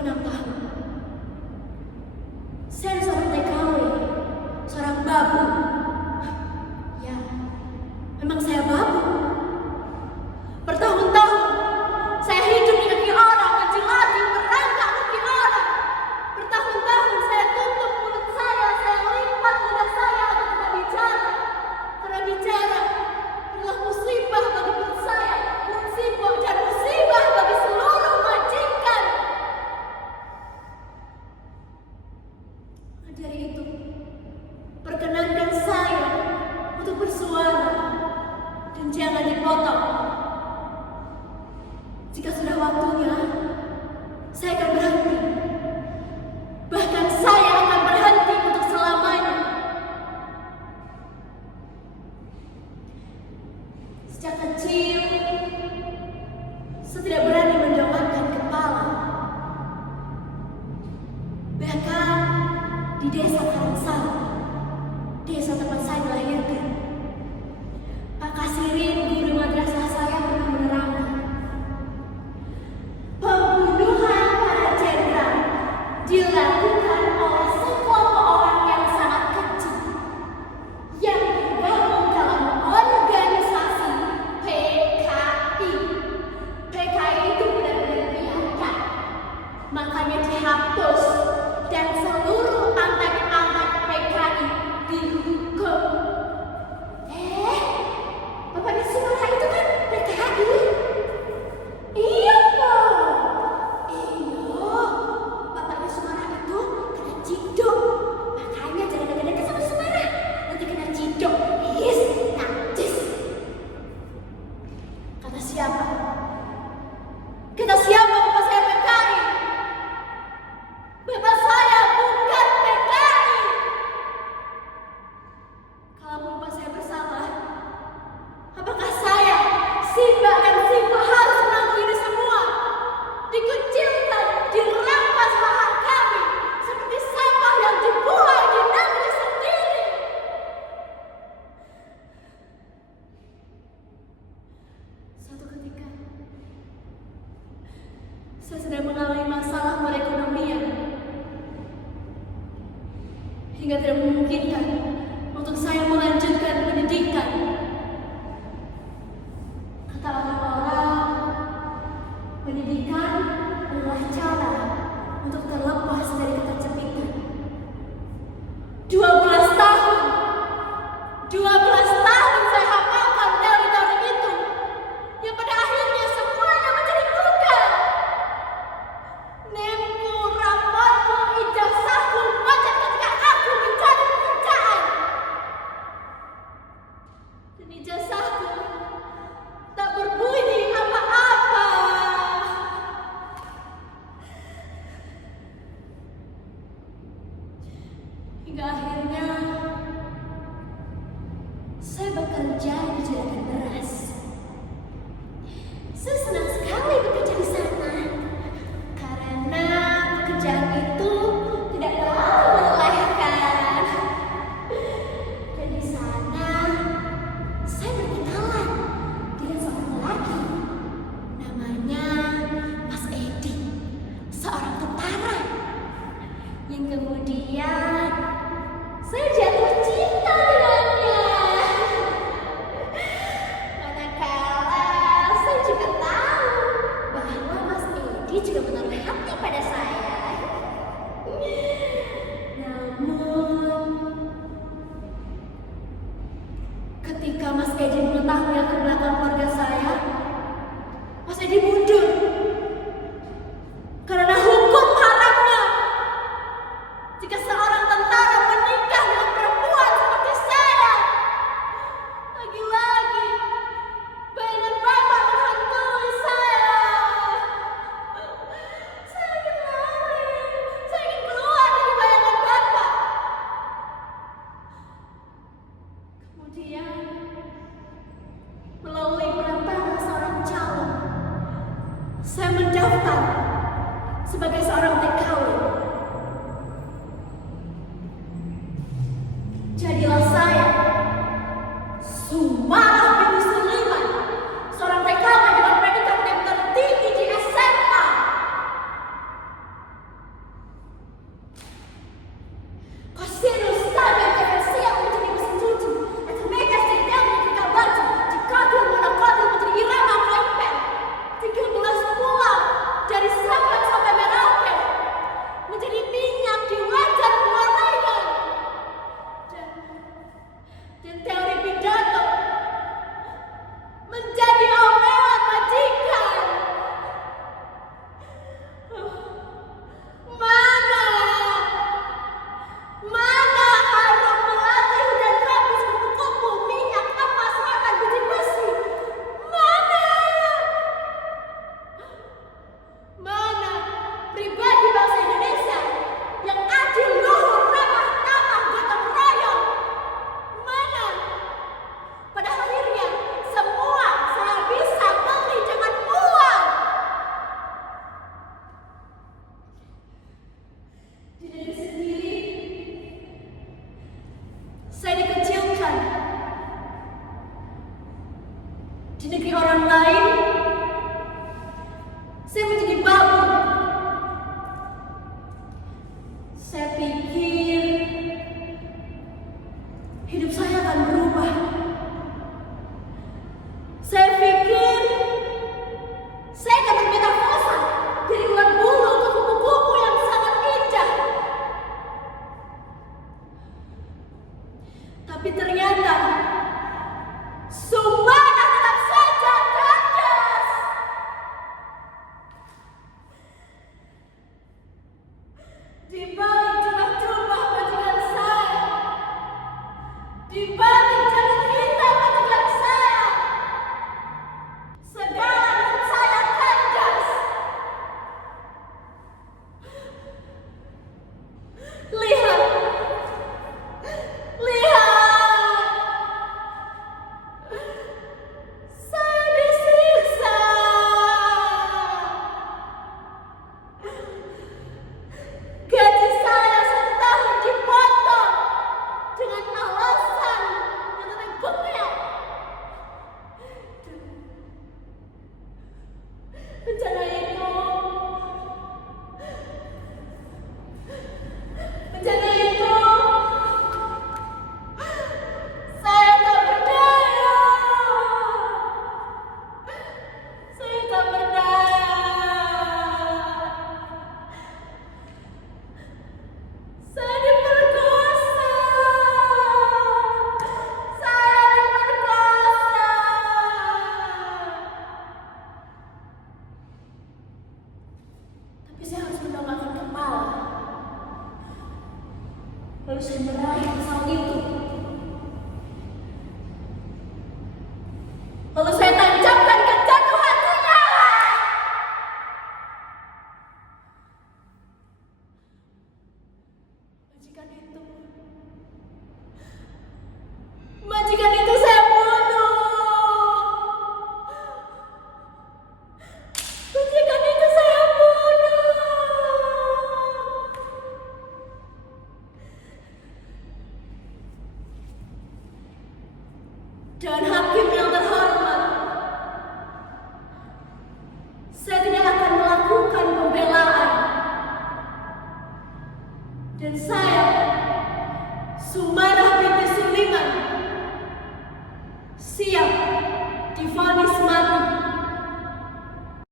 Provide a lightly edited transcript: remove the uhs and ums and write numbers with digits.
26 tahun. Saya seorang TKW, seorang babu. Ya, memang saya babu. Bertahun-tahun saya hidup di kaki orang, menjelajah, merangkak kaki orang. Bertahun-tahun saya tutup mulut saya lipat lidah saya agar tidak bicara. Karena bicara adalah musibah bagi perut saya, musibah dan musibah bagi seluruh majikan. Dari itu, perkenankan saya untuk bersuara dan jangan dipotong. Jika sudah waktunya, saya akan berhenti. Bahkan saya akan berhenti untuk selamanya. Sejak kecil, saya tidak berani mendongakkan kepala. Bahkan di desa Karangsari, desa tempat saya dilahirkan, Pak Kasirin, guru madrasah saya pernah menerangkan, pembunuhan para jenderal dilakukan oleh sekelompok orang yang sangat kecil yang tergabung dalam organisasi PKI. PKI itu benar-benar biadab, makanya dihapus dan seluruh anak-anak PKI dihukum. Bapak di Sumatera itu kan PKI? Iya, Pak. Iya, Bapak di Sumatera itu kena ciduk. Makanya jangan deket-deket sama Sumatera. Nanti kena ciduk. Is, najis. Kata siapa? Kata siapa Bapak saya PKI? Bapak saya bukan PKI. Kalaupun Bapak saya bersalah, apakah saya, Simba dan Simba harus menanggung ini semua? Dikucilkan, dirampas mahal kami, seperti sampah yang dibuang di negeri sendiri. Suatu ketika, saya sedang mengalami masalah perekonomian hingga tidak memungkinkan untuk saya melanjutkan pendidikan. Kata orang-orang, pendidikan adalah cara untuk terlepas dari ketercepitan. 12 tahun saya hafalkan teori-teori itu, yang pada akhirnya semuanya menjadi bukan. Nemku, rapotku, ijazahku, wajar ketika aku mencari pekerjaan. Dan ijazahku tak berbunyi apa-apa. Hingga akhirnya saya bekerja di jalanan beras. Saya senang sekali bekerja di sana karena pekerjaan itu tidak terlalu melelahkan. Dan di sana saya berkenalan dengan seorang lelaki, namanya Mas Edi, seorang tentara, yang kemudian saya jatuh cinta dengannya. Manakala saya juga tahu bahwa Mas Edi juga menaruh hati pada saya. Namun, ketika Mas Edi mengetahui latar belakang keluarga saya, Mas Edi mundur. Karena hukum haramnya jika seorang tentara menikah dengan perempuan seperti saya. Lagi-lagi bayangan Bapak menghantui saya. Saya ingin lari, saya ingin keluar dari bayangan Bapak. Kemudian melalui perantaraan seorang calon, saya mendaftar sebagai seorang TKW. Jadilah saya Sumarah binti Sulaiman, seorang TKW dengan predikat yang tertinggi di SMA. Di balik jubah-jubah majikan saya, di balik jalur hitam majikan saya, segala yang saya kandas. Lihat, lihat, saya disiksa. Gaji saya 1 tahun dipotong dengan alasan yang tetap bengek. Bencana itu saya tak berdaya. Saya tak berdaya. Saya diperkosa. Saya diperkosa. Tapi saya harus mendongakkan kepala. Lalu saya meraih pisau itu. Lalu saya tancapkan ke jantung hatinya. Majikan itu saya bunuh. Majikan itu saya bunuh. Dan hakim yang terhormat, saya tidak akan melakukan pembelaan. Dan saya, Sumanah binti Suliman, siap divonis mati.